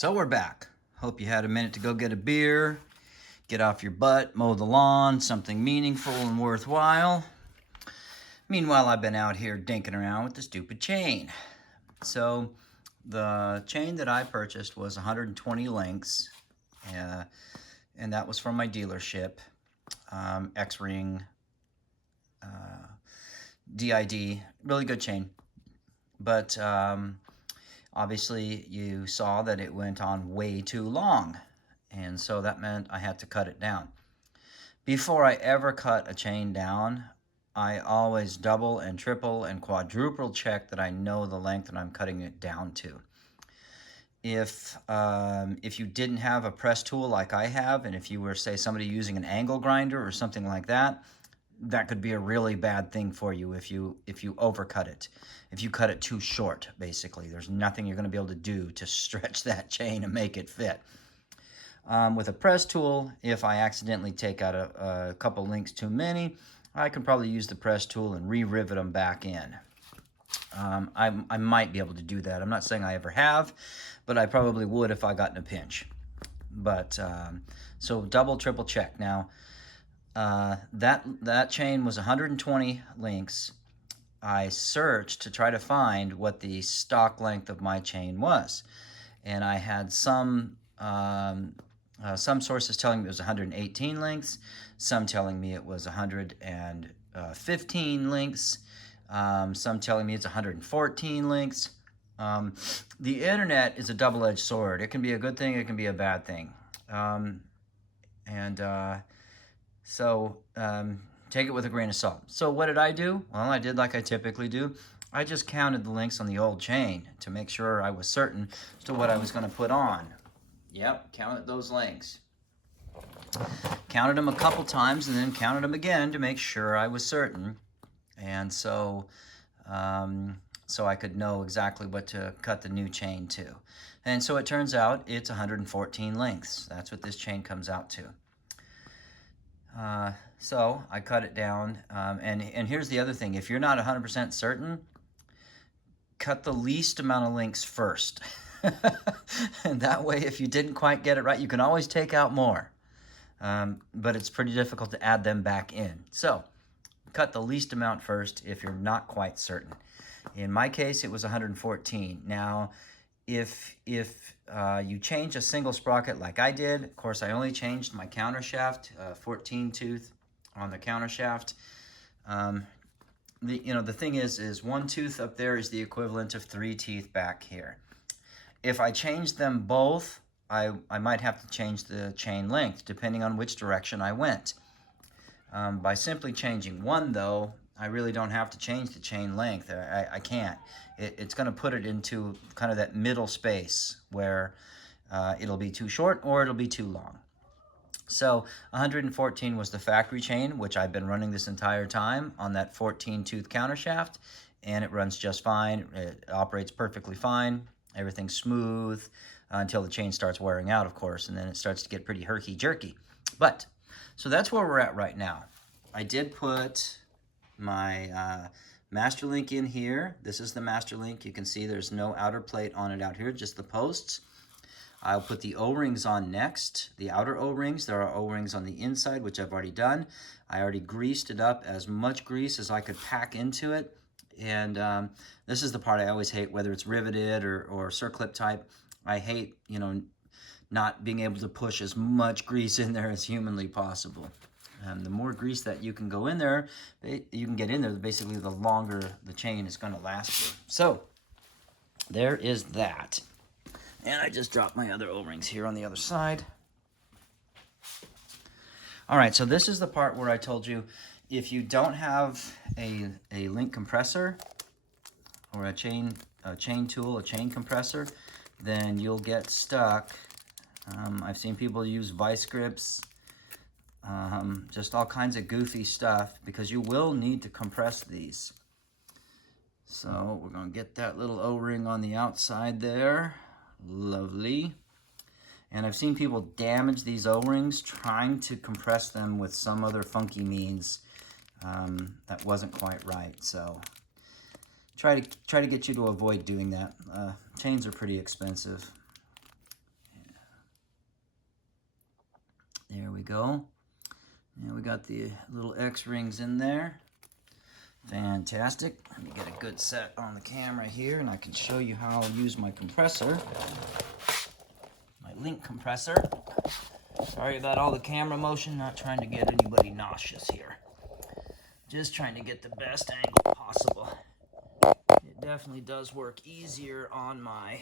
So we're back. Hope you had a minute to go get a beer, get off your butt, mow the lawn, something meaningful and worthwhile. Meanwhile, I've been out here dinking around with the stupid chain. So the chain that I purchased was 120 links, and that was from my dealership, X-Ring, DID, really good chain. But obviously you saw that it went on way too long, and so that meant I had to cut it down. Before I ever cut a chain down, I always double and triple and quadruple check that I know the length that I'm cutting it down to. If you didn't have a press tool like I have, and if you were, say, somebody using an angle grinder or something like that, that could be a really bad thing for you if you overcut it. If you cut it too short, basically. There's nothing you're going to be able to do to stretch that chain and make it fit. With a press tool, if I accidentally take out a couple links too many, I can probably use the press tool and re-rivet them back in. I might be able to do that. I'm not saying I ever have, but I probably would if I got in a pinch. But so double, triple check. Now, that chain was 120 links. I searched to try to find what the stock length of my chain was, and I had some sources telling me it was 118 links, some telling me it was 115 links, some telling me it's 114 links. The internet is a double-edged sword. It can be a good thing, it can be a bad thing. So take it with a grain of salt. So what did I do? Well, I did like I typically do. I just counted the links on the old chain to make sure I was certain as to what I was going to put on. Yep, counted those links. Counted them a couple times and then counted them again to make sure I was certain. And so I could know exactly what to cut the new chain to. And so it turns out it's 114 links. That's what this chain comes out to. So I cut it down, and here's the other thing. If you're not 100% certain, cut the least amount of links first. And that way, if you didn't quite get it right, you can always take out more. But it's pretty difficult to add them back in. So cut the least amount first if you're not quite certain. In my case, it was 114. Now, if you change a single sprocket like I did, of course, I only changed my counter shaft, 14 tooth on the counter shaft. The thing is one tooth up there is the equivalent of 3 teeth back here. If I change them both, I might have to change the chain length depending on which direction I went. By simply changing one, though, I really don't have to change the chain length. I can't. It's going to put it into kind of that middle space where it'll be too short or it'll be too long. So 114 was the factory chain, which I've been running this entire time on that 14-tooth counter shaft, and it runs just fine. It operates perfectly fine. Everything's smooth until the chain starts wearing out, of course, and then it starts to get pretty herky-jerky. But, so that's where we're at right now. I did put my master link in here. This is the master link. You can see there's no outer plate on it out here, just the posts. I'll put the O-rings on next, the outer O-rings. There are O-rings on the inside, which I've already done. I already greased it up, as much grease as I could pack into it. And this is the part I always hate, whether it's riveted or circlip type. I hate, not being able to push as much grease in there as humanly possible. The more grease that you can go in there, you can get in there, basically the longer the chain is going to last for. So, there is that. And I just dropped my other O-rings here on the other side. All right, so this is the part where I told you if you don't have a link compressor or a chain tool, a chain compressor, then you'll get stuck. I've seen people use vice grips, just all kinds of goofy stuff, because you will need to compress these. So we're going to get that little O-ring on the outside there. Lovely. And I've seen people damage these O-rings trying to compress them with some other funky means that wasn't quite right. So try to get you to avoid doing that. Chains are pretty expensive. we go. And we got the little X-rings in there. Fantastic. Let me get a good set on the camera here, and I can show you how I'll use my compressor. My link compressor. Sorry about all the camera motion, not trying to get anybody nauseous here. Just trying to get the best angle possible. It definitely does work easier on my,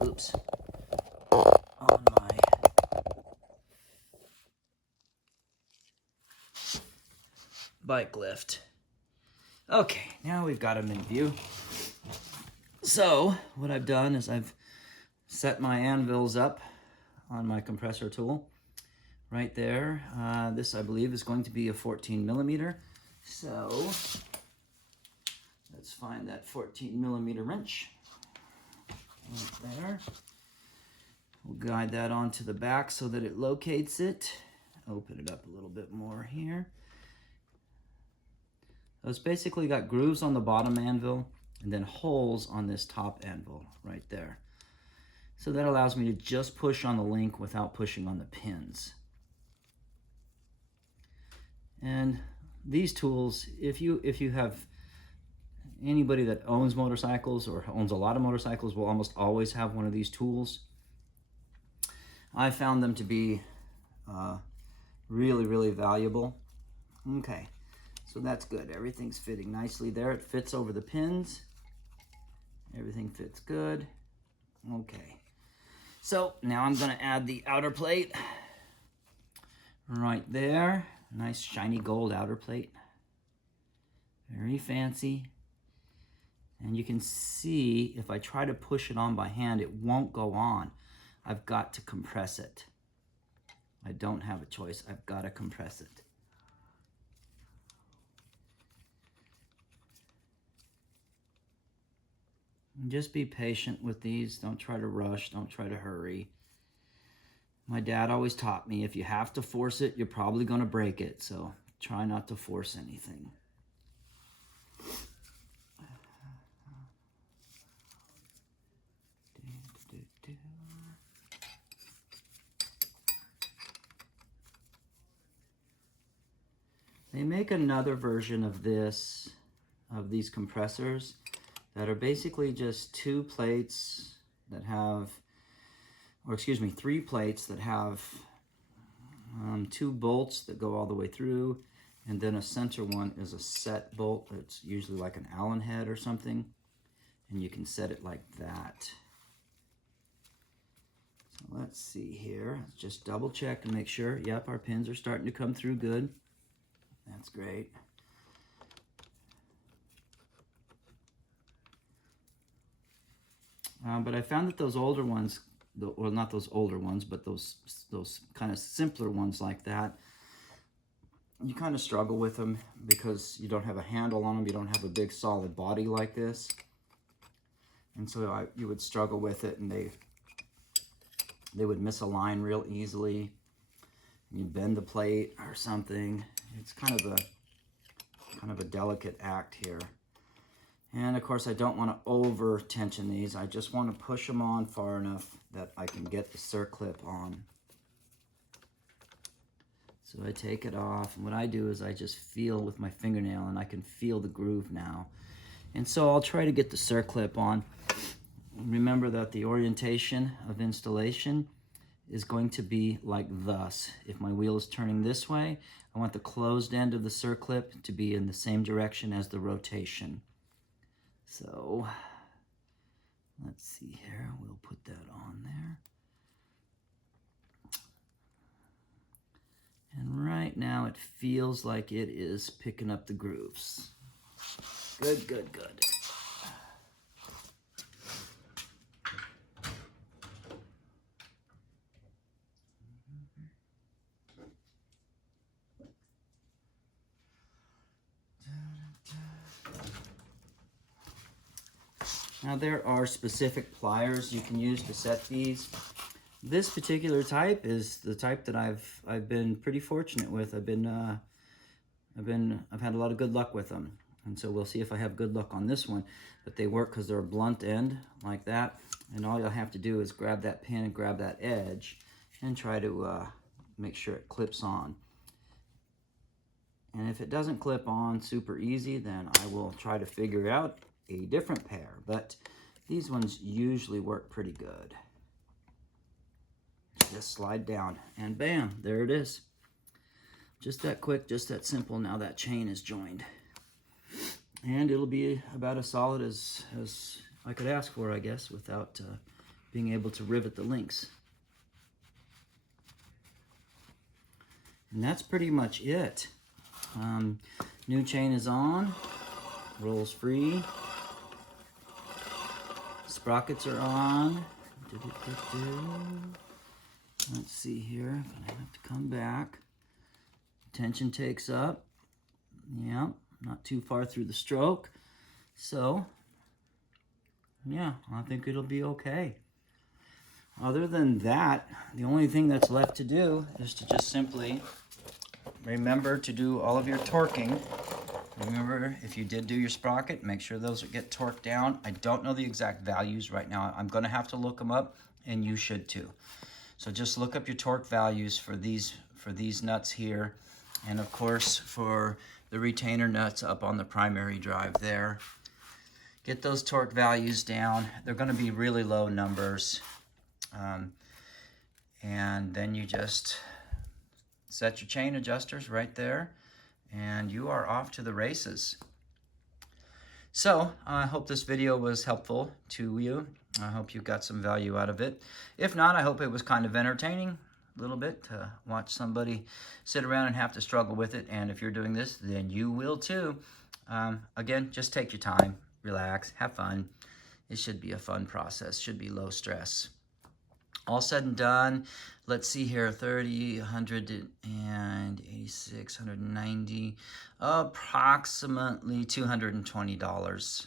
on my bike lift. Okay, now we've got them in view. So, what I've done is I've set my anvils up on my compressor tool right there. This, I believe, is going to be a 14 millimeter. So, let's find that 14 millimeter wrench right there. We'll guide that onto the back so that it locates it. Open it up a little bit more here. So it's basically got grooves on the bottom anvil and then holes on this top anvil right there. So that allows me to just push on the link without pushing on the pins. And these tools, if you have anybody that owns motorcycles or owns a lot of motorcycles, will almost always have one of these tools. I found them to be really, really valuable. Okay, so that's good. Everything's fitting nicely there. It fits over the pins. Everything fits good. Okay. So now I'm gonna add the outer plate right there. Nice shiny gold outer plate. Very fancy. And you can see if I try to push it on by hand, it won't go on. I've got to compress it. I don't have a choice. I've got to compress it. And just be patient with these. Don't try to rush. Don't try to hurry. My dad always taught me, if you have to force it, you're probably going to break it. So try not to force anything. They make another version of this, of these compressors, that are basically just two plates that have, or excuse me, 3 plates that have 2 bolts that go all the way through, and then a center one is a set bolt that's usually like an Allen head or something, and you can set it like that. So let's see here. Let's just double check and make sure. Yep, our pins are starting to come through good. That's great. But I found that those older ones, well, not those older ones, but those kind of simpler ones like that, you kind of struggle with them because you don't have a handle on them. You don't have a big solid body like this. And so you would struggle with it, and they would misalign real easily. You bend the plate or something. It's kind of a delicate act here. And of course, I don't want to over tension these. I just want to push them on far enough that I can get the circlip on. So I take it off, and what I do is I just feel with my fingernail, and I can feel the groove now. And so I'll try to get the circlip on. Remember that the orientation of installation is going to be like thus. If my wheel is turning this way, I want the closed end of the circlip to be in the same direction as the rotation. So let's see here, we'll put that on there. And right now it feels like it is picking up the grooves. Good, good, good. Now there are specific pliers you can use to set these. This particular type is the type that I've been pretty fortunate with. I've had a lot of good luck with them, and so we'll see if I have good luck on this one. But they work because they're a blunt end like that, and all you'll have to do is grab that pin and grab that edge, and try to make sure it clips on. And if it doesn't clip on super easy, then I will try to figure out a different pair. But these ones usually work pretty good. Just slide down and bam, there it is. Just that quick, just that simple. Now that chain is joined. And it'll be about as solid as I could ask for, I guess, without being able to rivet the links. And that's pretty much it. New chain is on, rolls free, sprockets are on. Let's see here, gonna have to come back. Tension takes up, yeah, not too far through the stroke. So, yeah, I think it'll be okay. Other than that, the only thing that's left to do is to just simply remember to do all of your torquing. Remember, if you did do your sprocket, make sure those get torqued down. I don't know the exact values right now. I'm going to have to look them up, and you should too. So just look up your torque values for these nuts here, and of course for the retainer nuts up on the primary drive there. Get those torque values down. They're going to be really low numbers, and then you just set your chain adjusters right there, and you are off to the races. So I hope this video was helpful to you. I hope you got some value out of it. If not, I hope it was kind of entertaining a little bit to watch somebody sit around and have to struggle with it. And if you're doing this, then you will too. Again, just take your time, relax, have fun. It should be a fun process, should be low stress. All said and done, let's see here, 30, 186, 190, approximately $220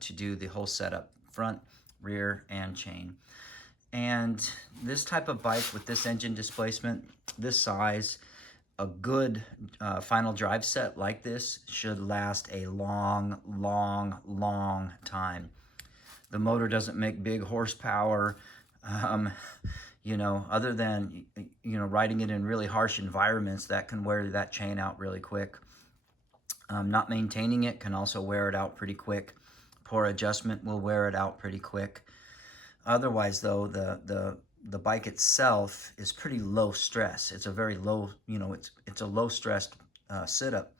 to do the whole setup, front, rear, and chain. And this type of bike with this engine displacement, this size, a good final drive set like this should last a long, long, long time. The motor doesn't make big horsepower. You know, other than, you know, riding it in really harsh environments, that can wear that chain out really quick. Not maintaining it can also wear it out pretty quick. Poor adjustment will wear it out pretty quick. Otherwise, though, the bike itself is pretty low stress. It's a very low, you know, it's a low stressed sit-up.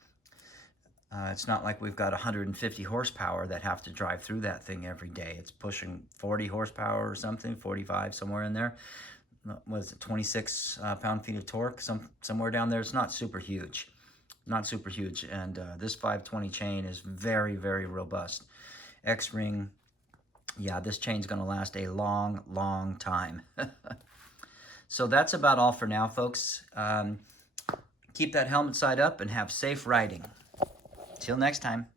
It's not like we've got 150 horsepower that have to drive through that thing every day. It's pushing 40 horsepower or something, 45, somewhere in there. What is it, 26 pound-feet of torque, somewhere down there. It's not super huge, not super huge. And this 520 chain is very, very robust. X-ring, yeah, this chain's going to last a long, long time. So that's about all for now, folks. Keep that helmet side up and have safe riding. Till next time.